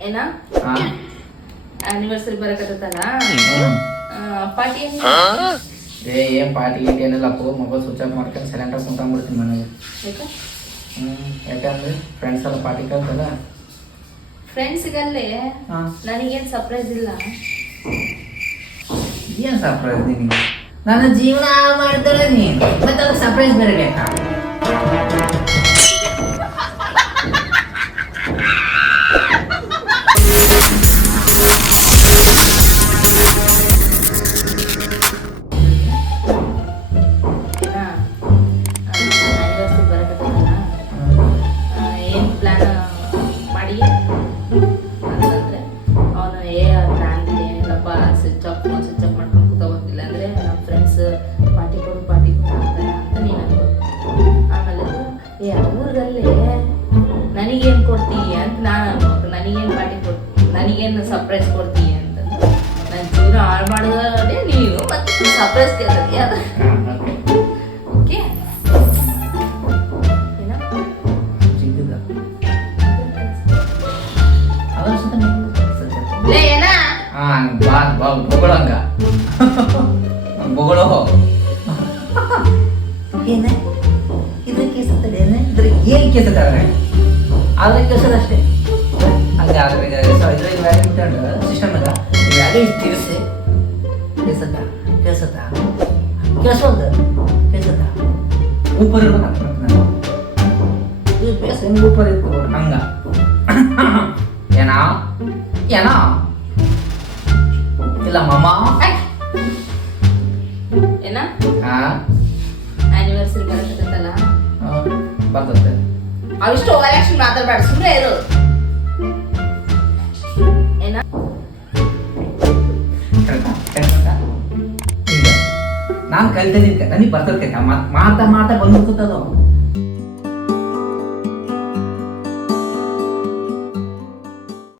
ಏನ? ಹಾ. Anniversary ಬರಕತ್ತಲ್ಲ. Party ಏ ಏನ್ ಪಾರ್ಟಿ ಗೀಟಿ ಏನಿಲ್ಲಪ್ಪ ಮೊಬೈಲ್ ಸ್ವಿಚ್ ಆಫ್ ಮಾಡ್ಕೊಂಡು ಸೈಲೆಂಟಾಗಿ ಕುಂತ್ಕೊಂಡ್ಬಿಡ್ತೀನಿ ಮನೆಗೆ. ಹ್ಞೂ ಯಾಕಂದ್ರೆ ಫ್ರೆಂಡ್ಸ್ ಎಲ್ಲ ಪಾರ್ಟಿ ಕಲ್ತಲ್ಲ ಫ್ರೆಂಡ್ಸ್ಗಲ್ಲೇ ಹಾಂ. ನನಗೇನ್ ಸರ್ಪ್ರೈಸ್ ಇಲ್ಲ. ಏನು ಸರ್ಪ್ರೈಸ್ ನಿನಗೆ ನನ್ನ ಜೀವನ ಹಾಳು ಮಾಡ್ತಾಳೆ ನೀನು. ಮತ್ತೆ ಅದು ಸರ್ಪ್ರೈಸ್ ಬೇರೆ ಬೇಕಾ? ಏನು ಪ್ಲ್ಯಾನ್ ಮಾಡಿ? ಅಂತಂದ್ರೆ ಅವನು, ಏ ಪ್ಲ್ಯಾನ್ ಏನಪ್ಪ ಸ್ವಿಚ್ ಆಫ್ ಸ್ವಿಚ್ ಆಫ್ ಮಾಡ್ಕೊಂಡು ಕೂತೋಗಿಲ್ಲ ಅಂದರೆ ನಮ್ಮ ಫ್ರೆಂಡ್ಸ್ ಪಾರ್ಟಿ ಕೊಡು ಪಾರ್ಟಿ ಕೊಡು ಅಂತ ನೀನು ಅನ್ಬೋದು ಆಮೇಲೆ, ಏ ಊರಲ್ಲಿ ನನಗೇನು ಕೊಡ್ತೀಯ ಅಂತ ನಾನು ಅನ್ಬೇಕು ನನಗೇನು ಪಾರ್ಟಿ ಕೊಡ್, ನನಗೇನು ಸರ್ಪ್ರೈಸ್ ಕೊಡ್ತೀಯ ಅಂತ. ನನ್ನ ಜೀವನ ಹಾಳು ಮಾಡೋದೇ ನೀವು ಮತ್ತೆ ಸರ್ಪ್ರೈಸ್ ಕೇಳ್ತೀಯ ಲೇ ಏನ? ಹಾ ಬಾ ಬಾ ಬೊಗಳಂಗ ಬೊಗಳೋ. ಏನೇ? ಇದ್ರ ಕೇಸತ್ತದೆ ಏನೇ? ಇದ್ರ ಏನು ಕೇಸತ್ತವ್ರೆ ಆದ್ರೆ ಕೇಸದಷ್ಟೇ ಹಂಗೆ ಆದ್ರೆ ಇದ್ರಾಗ ವ್ಯಾಲ್ಯೂ ಇಟ್ಕೊಂಡು ಸಿಸ್ಟಮ್ನಾಗ ವ್ಯಾಲ್ಯೂ ತಿರ್ಸಿ ಕೇಸತ್ತ ಕೇಸತ್ತ. ಕೇಸೋದು ಕೇಸತ್ತ. ऊपर ಇರ್ಬೇಕಂತ ನಾನು. ಈ ಪೇಸ್ ಹೆಂಗೆ ಊಪರ್ ಇತ್ತು ಹಂಗ. ಏನೋ? ಏನೋ? ಇಲ್ಲ ಮಾಮ. ಏನ? ಹಾ ಆನಿವರ್ಸರಿ ಬರ್ತದ. ಬರ್ತದೆ ಅವಿಷ್ಟು ಓವರ್ ಮಾತಾಡ್ಬೇಡ ಸುಮ್ಮನೆ ಇರು. ಏನ? ನಾನು ಕಲ್ತಿದ್ದೀನಿ ನನಗೆ ಬರ್ತದೆ ಮಾತಾ ಮಾತಾ ಬಂದ್ಬಿಡ್ತದ